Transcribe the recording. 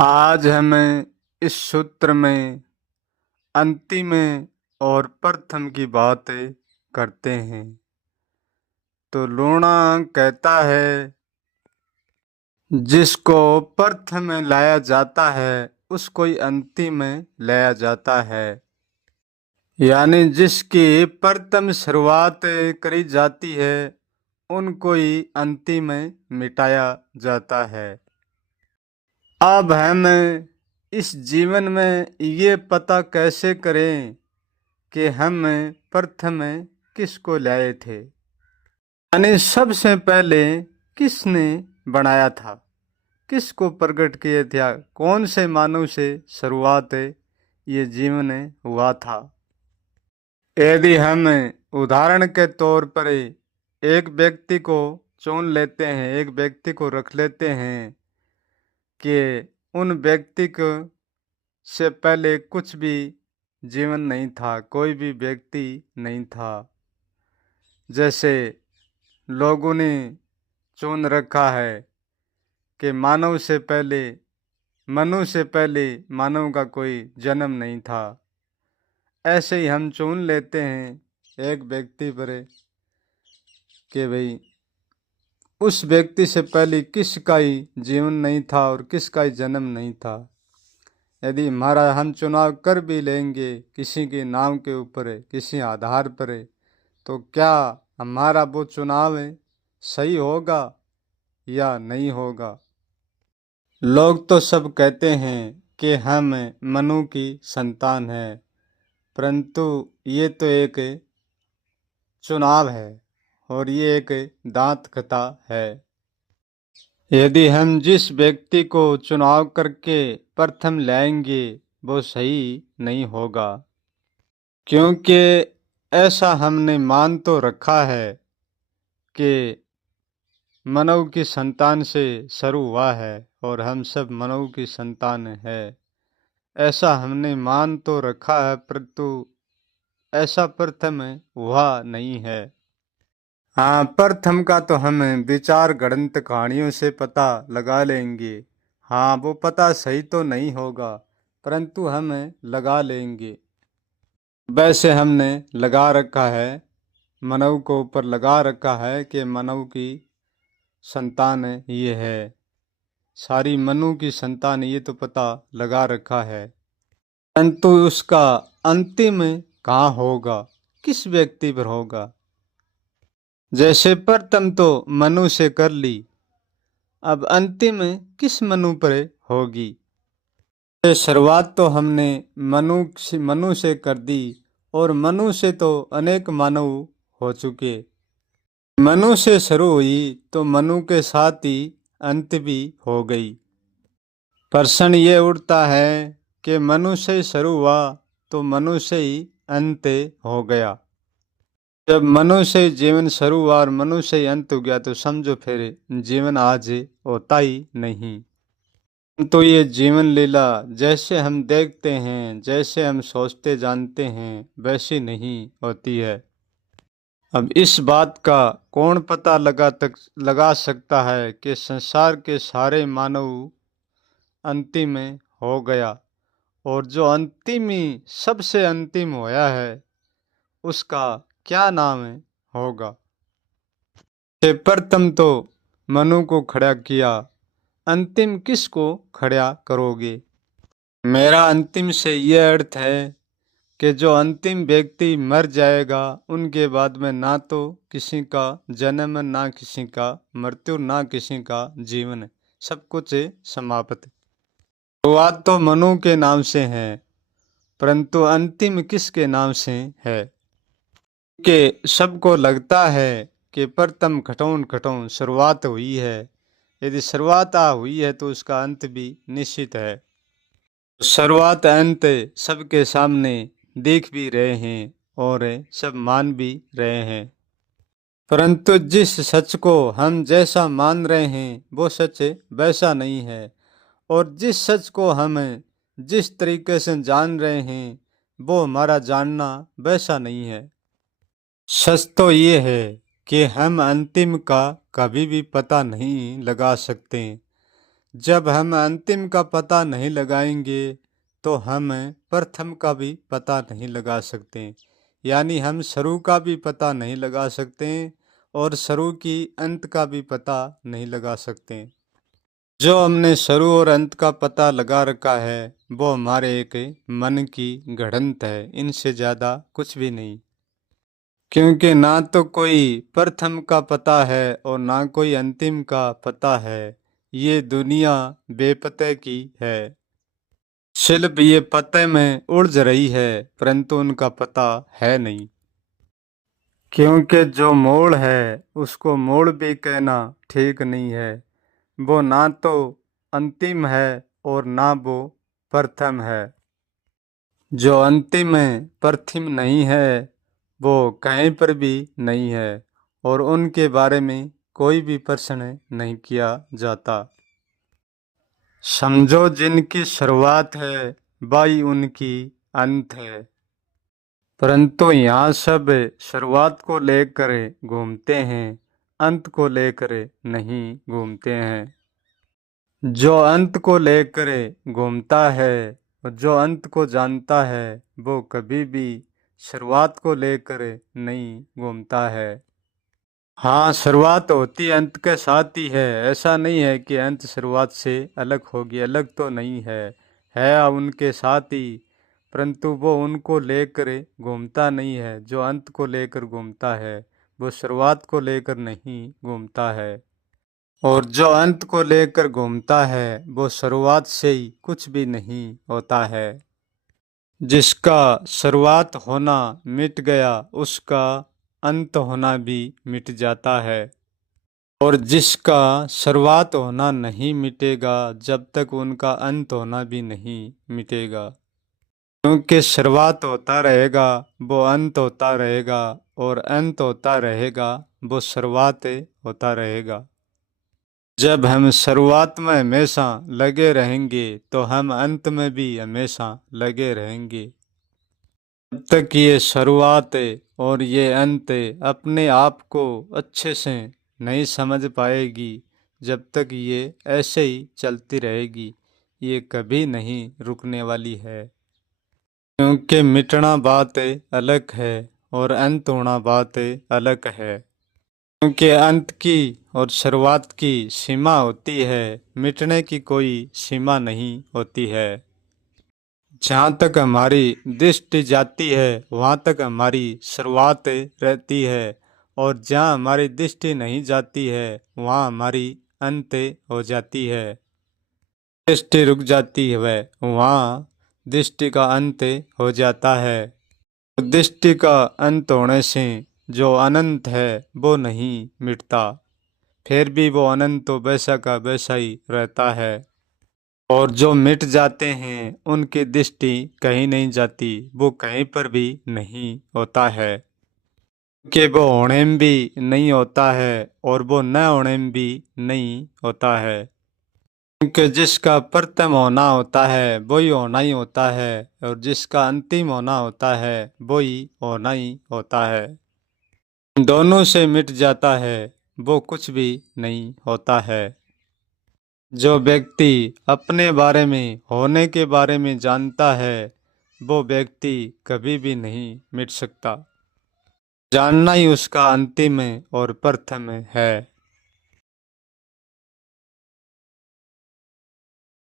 आज हमें इस सूत्र में अंतिम और प्रथम की बात करते हैं। तो लूणा कहता है, जिसको प्रथम में लाया जाता है उसको ही अंतिम में लाया जाता है। यानी जिसकी प्रथम शुरुआत करी जाती है उनको ही अंतिम में मिटाया जाता है। अब हम इस जीवन में ये पता कैसे करें कि हम प्रथम किसको लाए थे, यानी सबसे पहले किसने बनाया था, किसको प्रकट किए थे, कौन से मानव से शुरुआत ये जीवन हुआ था। यदि हम उदाहरण के तौर पर एक व्यक्ति को चुन लेते हैं, एक व्यक्ति को रख लेते हैं कि उन व्यक्ति को से पहले कुछ भी जीवन नहीं था, कोई भी व्यक्ति नहीं था। जैसे लोगों ने चुन रखा है कि मानव से पहले, मनु से पहले मानव का कोई जन्म नहीं था। ऐसे ही हम चुन लेते हैं एक व्यक्ति पर कि भाई उस व्यक्ति से पहले किसका ही जीवन नहीं था और किसका ही जन्म नहीं था। यदि हमारा हम चुनाव कर भी लेंगे किसी के नाम के ऊपर, किसी आधार पर, तो क्या हमारा वो चुनाव सही होगा या नहीं होगा। लोग तो सब कहते हैं कि हम मनु की संतान है, परंतु ये तो एक चुनाव है और ये एक दांत कथा है। यदि हम जिस व्यक्ति को चुनाव करके प्रथम लाएंगे वो सही नहीं होगा, क्योंकि ऐसा हमने मान तो रखा है कि मानव की संतान से शुरू हुआ है और हम सब मानव की संतान है। ऐसा हमने मान तो रखा है, परंतु ऐसा प्रथम हुआ नहीं है। हाँ, प्रथम का तो हम विचार गणित कहानियों से पता लगा लेंगे। हाँ, वो पता सही तो नहीं होगा, परंतु हम लगा लेंगे। वैसे हमने लगा रखा है, मानव को ऊपर लगा रखा है कि मानव की संतान ये है, सारी मनु की संतान, ये तो पता लगा रखा है। परंतु उसका अंतिम कहाँ होगा, किस व्यक्ति पर होगा। जैसे प्रथम तो मनु से कर ली, अब अंतिम किस मनु पर होगी। शुरुआत तो हमने मनु से कर दी और मनु से तो अनेक मानव हो चुके। मनु से शुरू हुई तो मनु के साथ ही अंत भी हो गई। प्रश्न ये उठता है कि मनु से शुरू हुआ तो मनु से ही अंत हो गया। जब मनु से जीवन शुरू हुआ और मनु से ही अंत हो गया तो समझो फिर जीवन आज होता ही नहीं। तो ये जीवन लीला जैसे हम देखते हैं, जैसे हम सोचते जानते हैं, वैसी नहीं होती है। अब इस बात का कौन पता लगा सकता है कि संसार के सारे मानव अंतिम हो गया और जो अंतिम ही सबसे अंतिम होया है उसका क्या नाम होगा। प्रथम तो मनु को खड़ा किया, अंतिम किसको खड़ा करोगे। मेरा अंतिम से यह अर्थ है कि जो अंतिम व्यक्ति मर जाएगा उनके बाद में ना तो किसी का जन्म, ना किसी का मृत्यु, ना किसी का जीवन, सब कुछ समाप्त। शुरुआत तो मनु के नाम से है, परंतु अंतिम किसके नाम से है। कि सबको लगता है कि प्रथम खटौन खटौन शुरुआत हुई है। यदि शुरुआत हुई है तो उसका अंत भी निश्चित है। शुरुआत अंत सबके सामने देख भी रहे हैं और सब मान भी रहे हैं, परंतु जिस सच को हम जैसा मान रहे हैं वो सच वैसा नहीं है, और जिस सच को हम जिस तरीके से जान रहे हैं वो हमारा जानना वैसा नहीं है। सच तो ये है कि हम अंतिम का कभी भी पता नहीं लगा सकते, जब हम अंतिम का पता नहीं लगाएंगे तो हम प्रथम का भी पता नहीं लगा सकते। यानी हम शुरू का भी पता नहीं लगा सकते और शुरू की अंत का भी पता नहीं लगा सकते। जो हमने शुरू और अंत का पता लगा रखा है वो हमारे एक मन की गढ़ंत है, इनसे ज़्यादा कुछ भी नहीं। क्योंकि ना तो कोई प्रथम का पता है और ना कोई अंतिम का पता है, ये दुनिया बेपते की है। शिल्प ये पते में उलझ रही है परंतु उनका पता है नहीं। क्योंकि जो मोड़ है उसको मोड़ भी कहना ठीक नहीं है। वो ना तो अंतिम है और ना वो प्रथम है। जो अंतिम है प्रथम नहीं है वो कहीं पर भी नहीं है और उनके बारे में कोई भी प्रश्न नहीं किया जाता। समझो जिनकी शुरुआत है वही उनकी अंत है। परंतु यहाँ सब शुरुआत को लेकर घूमते हैं, अंत को लेकर नहीं घूमते हैं। जो अंत को लेकर घूमता है और जो अंत को जानता है वो कभी भी शुरुआत को लेकर नहीं घूमता है। हाँ, शुरुआत होती अंत के साथ ही है। ऐसा नहीं है कि अंत शुरुआत से अलग होगी, अलग तो नहीं है उनके साथ ही। परंतु वो उनको लेकर घूमता नहीं है। जो अंत को लेकर घूमता है वो शुरुआत को लेकर नहीं घूमता है और जो अंत को लेकर घूमता है वो शुरुआत से ही कुछ भी नहीं होता है। जिसका शुरुआत होना मिट गया उसका अंत होना भी मिट जाता है और जिसका शुरुआत होना नहीं मिटेगा जब तक उनका अंत होना भी नहीं मिटेगा। क्योंकि शुरुआत होता रहेगा वो अंत होता रहेगा और अंत होता रहेगा वो शुरुआत होता रहेगा। जब हम शुरुआत में हमेशा लगे रहेंगे तो हम अंत में भी हमेशा लगे रहेंगे। जब तक ये शुरुआत और ये अंत अपने आप को अच्छे से नहीं समझ पाएगी, जब तक ये ऐसे ही चलती रहेगी, ये कभी नहीं रुकने वाली है। क्योंकि मिटना बात अलग है और अंत होना बात अलग है। क्योंकि अंत की और शुरुआत की सीमा होती है, मिटने की कोई सीमा नहीं होती है। जहाँ तक हमारी दृष्टि जाती है वहाँ तक हमारी शुरुआत रहती है और जहाँ हमारी दृष्टि नहीं जाती है वहाँ हमारी अंत हो जाती है। दृष्टि रुक जाती है वहाँ दृष्टि का अंत हो जाता है। दृष्टि का अंत होने से जो अनंत है वो नहीं मिटता, फिर भी वो अनंत तो वैसा का वैसा ही रहता है। और जो मिट जाते हैं उनकी दृष्टि कहीं नहीं जाती, वो कहीं पर भी नहीं होता है। कि वो होने में भी नहीं होता है और वो न होने में भी नहीं होता है। क्योंकि जिसका प्रथम होना होता है वही होना ही होता है और जिसका अंतिम होना होता है वही होना ही होता है। दोनों से मिट जाता है वो कुछ भी नहीं होता है। जो व्यक्ति अपने बारे में होने के बारे में जानता है वो व्यक्ति कभी भी नहीं मिट सकता। जानना ही उसका अंतिम और प्रथम है।